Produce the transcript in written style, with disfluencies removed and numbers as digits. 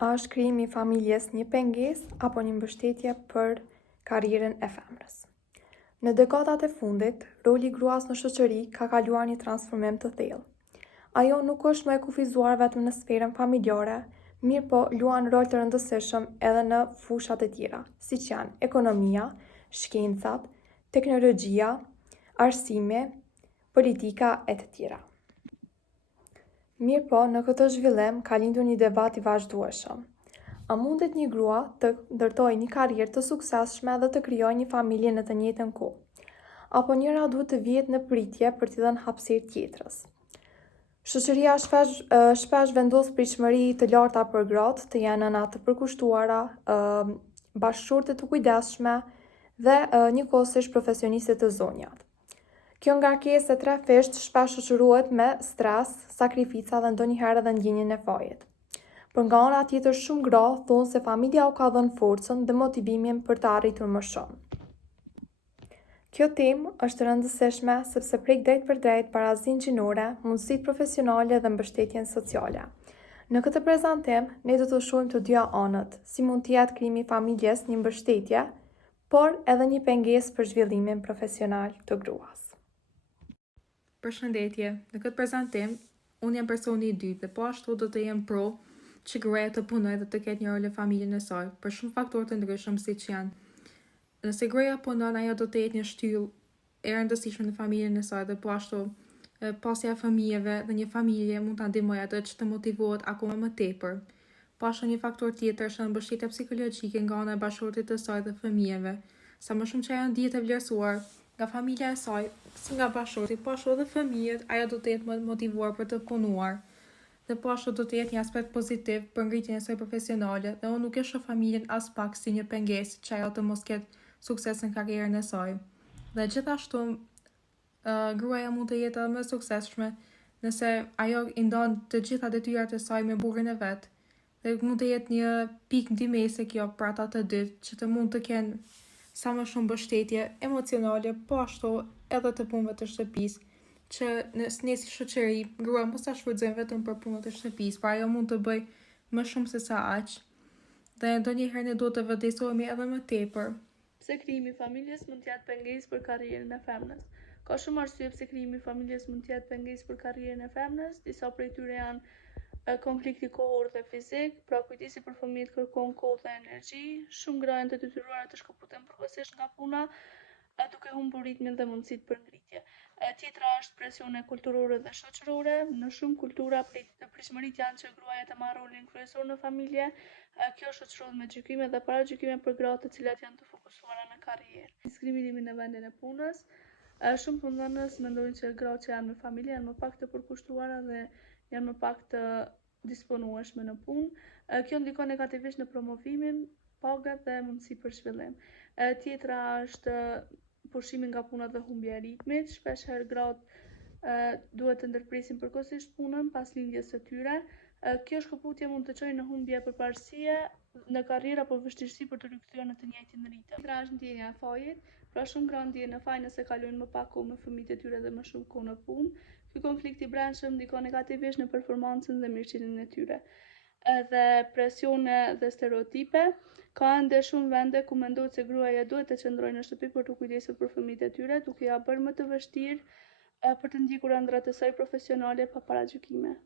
A është krijimi i familjes një pengesë apo një mbështetje për karrierën e femrës? Në dekadat e fundit, roli i gruas në shoqëri ka kaluar një transformim të thellë. Ajo nuk është më e kufizuar vetëm në sferën familjare, mirë po luan rol të rëndësishëm edhe në fushat e tjera, siç janë ekonomia, shkencat, teknologjia, arsimi, politika e të tjera. Mirë po, në këtë zhvillim ka lindur një debat i vazhdueshëm. A mundet një grua të ndërtojë një karrierë të suksesshme dhe të krijojë një familje në të njëjtën kohë? Apo njëra duhet të vihet në pritje për t'i dhënë hapësirë tjetrës? Shoqëria shpesh vendos pritshmëri të larta për gratë të jenë nëna të përkushtuara, bashkëshorte të kujdesshme dhe njëkohësisht profesioniste të zonjat. Kjo ngarkesë e trefisht shpesh shoqërohet me stres, sakrifica dhe ndonjëherë edhe ndjenjen e fajit. Por nga ana tjetër shumë gra thonë se familja u ka dhënë forcën dhe motivimin për të arritur më shumë. Kjo temë është e rëndësishme sepse prek drejt për drejt barazinë gjinore, mundësitë profesionale dhe mbështetjen sociale. Në këtë prezantim, ne do të shohim të dyja anët, si mund të jetë krijimi i familjes një mbështetje, por edhe një pengesë për zhvillimin profesional të gruas. Përshëndetje, në këtë prezantim, unë jam personi i dytë dhe po ashtu do të jem pro që gruaja të punojë dhe të ketë një rol në familjen e saj, për shumë faktorë të ndryshëm siç janë. Nëse gruaja punon, ajo do të jetë një shtyllë e rëndësishme në familjen e saj dhe po ashtu pasja e fëmijëve dhe një familje mund ta ndihmojë atë që të motivohet akoma më tepër. Po ashtu një faktor tjetër është mbështetja psikologjike nga ana e bashkëshortit të saj dhe fëmijëve. Sa më shumë që ajo ndihet e vlerësuar nga familja e saj, si nga bashkëshorti, po ashtu edhe fëmijët, ajo do të jetë më motivuar për të punuar. Dhe po ashtu do të jetë një aspekt pozitiv për ngritjen e saj profesionale, dhe unë nuk e shoh familjen as pak si një pengesë që ajo të mos ketë sukses në karrierën e saj. Dhe gjithashtu gruaja mund të jetë edhe më suksesshme nëse ajo i ndan të gjitha detyrat e saj me burrin e vet. Dhe mund të jetë një pikë ndihmëse kjo për ata të dy që të mund të kenë sa më shumë mbështetje emocionale, po ashtu edhe të punëve të shtëpisë, që ne si shoqëri, grua mos ta shfrytëzojmë vetëm për punët e shtëpisë, por ajo mund të bëjë më shumë se sa aq. Dhe ndonjëherë ne duhet të vërtesohemi edhe më tepër. Pse krijimi i familjes mund të jetë pengesë për karrierën e femrës? Ka shumë arsye pse krijimi i familjes mund të jetë pengesë për karrierën e femrës. Disa prej tyre janë konflikti kohor dhe fizik, pra kujdesi për fëmijët kërkon kohë dhe energji. Shumë gra janë të detyruara të shkëputen përkohësisht nga puna, duke humbur ritmin dhe mundësitë për ngritje. Tjetra është presione kulturore dhe shoqërore. Në shumë kultura pritshmëritë janë që gruaja të marrë rolin kryesor në familje. Kjo shoqërohet me gjykime dhe paragjykime për gratë të cilat janë të fokusuara në karrierë. Diskriminimi në vendin e punës. Shumë punëdhënës mendojnë që gratë që janë në familje janë më pak të përkushtuara dhe janë më pak të disponueshme në punë. Kjo ndikon negativisht në promovimin, pagat dhe mundësi për zhvillim. Tjetra është pushimi nga puna dhe humbja e ritmit. Shpesh herë gratë duhet të ndërpresin përkohësisht punën pas lindjes së tyre. Kjo shkëputje mund të çojë në humbje përparësie në karrierë apo vështirësi për të rikthyer në të njëjtin ritëm. Tjetra është ndjenja e fajit. Pra shumë gra ndihen në faj nëse kalojnë më pak kohë me fëmijët e tyre dhe më shumë kohë në punë. Ky konflikt i brendshëm ndikon negativisht në performancën dhe mirëqenien e tyre. Edhe presione dhe stereotipe. Ka ende shumë vende ku mendohet se gruaja duhet të qëndrojë në shtëpi për të kujdesur për fëmijët e tyre, duke ia bërë më të vështirë për të ndjekur ëndrat e saj profesionale pa paragjykime.